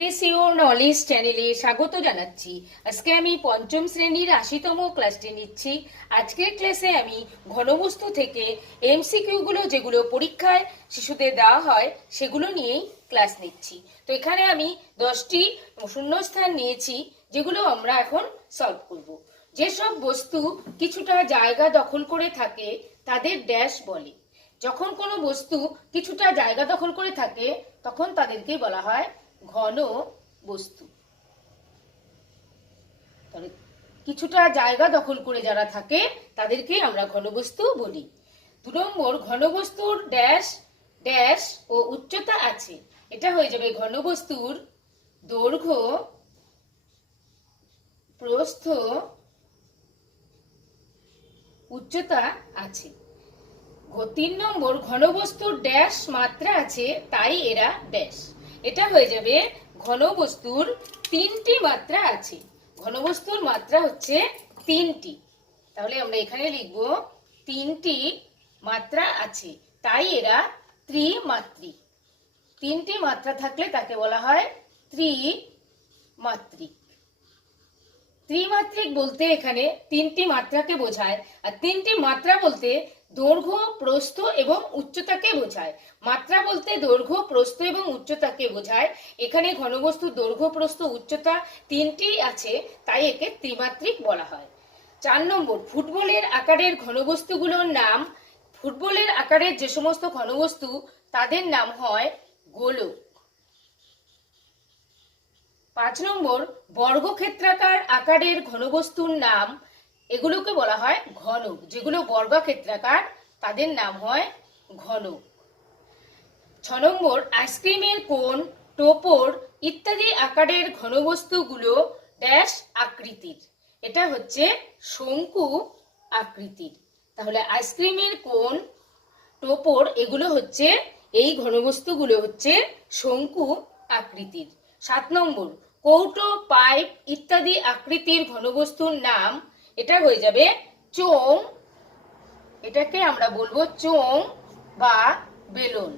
Your knowledge চ্যানেলে স্বাগত জানাচ্ছি। আজকে আমি পঞ্চম শ্রেণীর ৮০তম ক্লাসটি নিচ্ছি। আজকের ক্লাসে আমি ঘনবস্তু থেকে এমসিকিউ গুলো যেগুলো পরীক্ষায় শিশুদের দেওয়া হয় সেগুলো নিয়েই ক্লাস নিচ্ছি। তো এখানে আমি 10টি শূন্যস্থান নিয়েছি যেগুলো আমরা এখন সলভ করব। যেসব বস্তু কিছুটা জায়গা দখল করে থাকে তাদের ড্যাশ বলে। যখন কোনো বস্তু কিছুটা জায়গা দখল করে থাকে তখন তাদেরকে বলা হয় ঘন বস্তু। তাহলে কিছুটা জায়গা দখল করে যারা থাকে তাদেরকে আমরা ঘনবস্তু বলি। 2 নম্বর, ঘনবস্তুর ড্যাশ ড্যাশ ও উচ্চতা আছে। এটা হয়ে যাবে ঘনবস্তুর দৈর্ঘ্য, প্রস্থ, উচ্চতা আছে। 3 নম্বর, ঘনবস্তুর ড্যাশ মাত্রা আছে তাই এরা ড্যাশ। এটা হয়ে যাবে ঘনবস্তুর 3টি মাত্রা আছে। ঘনবস্তুর মাত্রা হচ্ছে 3টি। তাহলে আমরা এখানে লিখব 3টি মাত্রা আছে তাই এরা ত্রিমাত্রিক। 3টি মাত্রা থাকলে তাকে বলা হয় ত্রিমাত্রিক। ত্রিমাত্রিক বলতে এখানে 3টি মাত্রাকে বোঝায়, আর 3টি মাত্রা বলতে দৈর্ঘ্য, প্রস্থ এবং উচ্চতাকে বোঝায়। মাত্রা বলতে দৈর্ঘ্য, প্রস্থ এবং উচ্চতাকে বোঝায়। এখানে ঘনবস্তুর দৈর্ঘ্য, প্রস্থ, উচ্চতা 3টি আছে তাই একে ত্রিমাত্রিক বলা হয়। 4 নম্বর, ফুটবলের আকারের ঘনবস্তুগুলোর নাম। ফুটবলের আকারের যে সমস্ত ঘনবস্তু তাদের নাম হয় গোলক। 5 নম্বর, বর্গক্ষেত্রাকার আকারের ঘনবস্তুর নাম। এগুলোকে বলা হয় ঘনক। যেগুলো বর্গক্ষেত্রাকার তাদের নাম হয় ঘনক। 6 নম্বর, আইসক্রিমের কোন, টোপর ইত্যাদি আকারের ঘনবস্তুগুলো ড্যাশ আকৃতির। এটা হচ্ছে শঙ্কু আকৃতির। তাহলে আইসক্রিমের কোন, টোপর এগুলো হচ্ছে, এই ঘনবস্তুগুলো হচ্ছে শঙ্কু আকৃতির। 7 নম্বর, কৌটো, পাইপ ইত্যাদি আকৃতির ঘনবস্তুর নাম। এটা হয়ে যাবে চোঙ। এটাকে আমরা বলবো চোঙ বা বেলুন।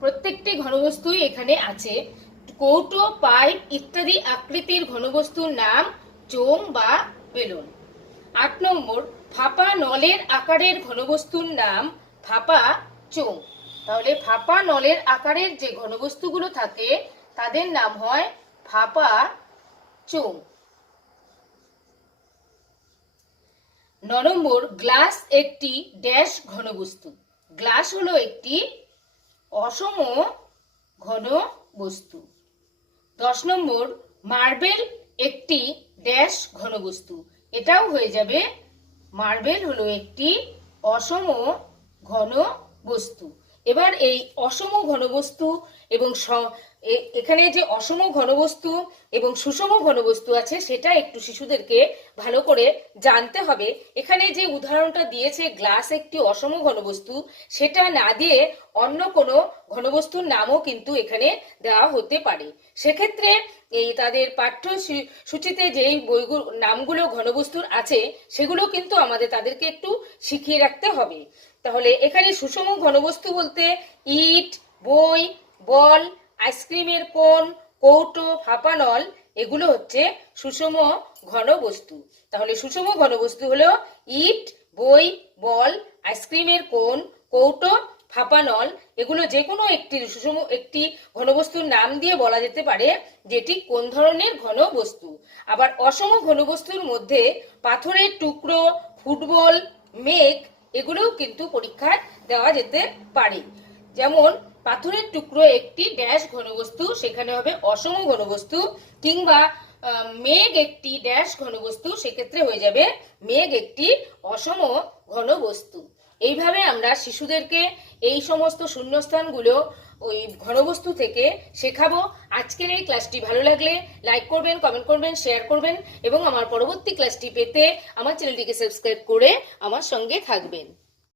প্রত্যেকটি ঘনবস্তুই এখানে আছে। কৌটো, পাইপ ইত্যাদি আকৃতির ঘনবস্তুর নাম চোঙ বা বেলুন। 8 নম্বর, ফাঁপা নলের আকারের ঘনবস্তুর নাম ফাঁপা চোঙ। তাহলে ফাঁপা নলের আকারের যে ঘনবস্তুগুলো থাকে তাদের নাম হয় ফাঁপা চোঙ। 9 নম্বর, গ্লাস একটি ড্যাশ ঘনবস্তু। গ্লাস হলো একটি অসম ঘন বস্তু। 10 নম্বর, মার্বেল একটি ড্যাশ ঘনবস্তু। এটাও হয়ে যাবে মার্বেল হলো একটি অসম ঘন বস্তু। এবার এই অসম ঘনবস্তু এবং এখানে যে অসম ঘনবস্তু এবং সুষম ঘনবস্তু আছে সেটা একটু শিশুদেরকে ভালো করে জানতে হবে। এখানে যে উদাহরণটা দিয়েছে গ্লাস একটি অসম ঘনবস্তু, সেটা না দিয়ে অন্য কোনো ঘনবস্তুর নামও কিন্তু এখানে দেওয়া হতে পারে। সেক্ষেত্রে এই তাদের পাঠ্যসূচিতে যেই বইগুলো নামগুলো ঘনবস্তুর আছে সেগুলো কিন্তু আমাদের তাদেরকে একটু শিখিয়ে রাখতে হবে। তাহলে এখানে সুষম ঘনবস্তু বলতে ইট, বই, বল, আইসক্রিমের কোন, কৌটো, ফাঁপা নল এগুলো হচ্ছে সুষম ঘনবস্তু। তাহলে সুষম ঘনবস্তু হলো ইট, বই, বল, আইসক্রিমের কোন, কৌটো, ফাঁপা নল। এগুলো যে কোনো একটি সুষম একটি ঘনবস্তুর নাম দিয়ে বলা যেতে পারে যেটি কোন ধরনের ঘনবস্তু। আবার অসম ঘনবস্তুর মধ্যে পাথরের টুকরো, ফুটবল, মেঘ এগুলোও কিন্তু পরীক্ষায় দেওয়া যেতে পারে। যেমন পাথরের টুকরো একটি ড্যাশ ঘনবস্তু, সেখানে হবে অসম ঘনবস্তু। কিংবা মেঘ একটি ড্যাশ ঘনবস্তু, সেক্ষেত্রে হয়ে যাবে মেঘ একটি অসম ঘনবস্তু। এইভাবে আমরা শিশুদেরকে এই সমস্ত শূন্যস্থানগুলো ওই ঘনবস্তু থেকে শেখাবো। আজকের এই ক্লাসটি ভালো লাগলে লাইক করবেন, কমেন্ট করবেন, শেয়ার করবেন এবং আমার পরবর্তী ক্লাসটি পেতে আমার চ্যানেলটিকে সাবস্ক্রাইব করে আমার সঙ্গে থাকবেন।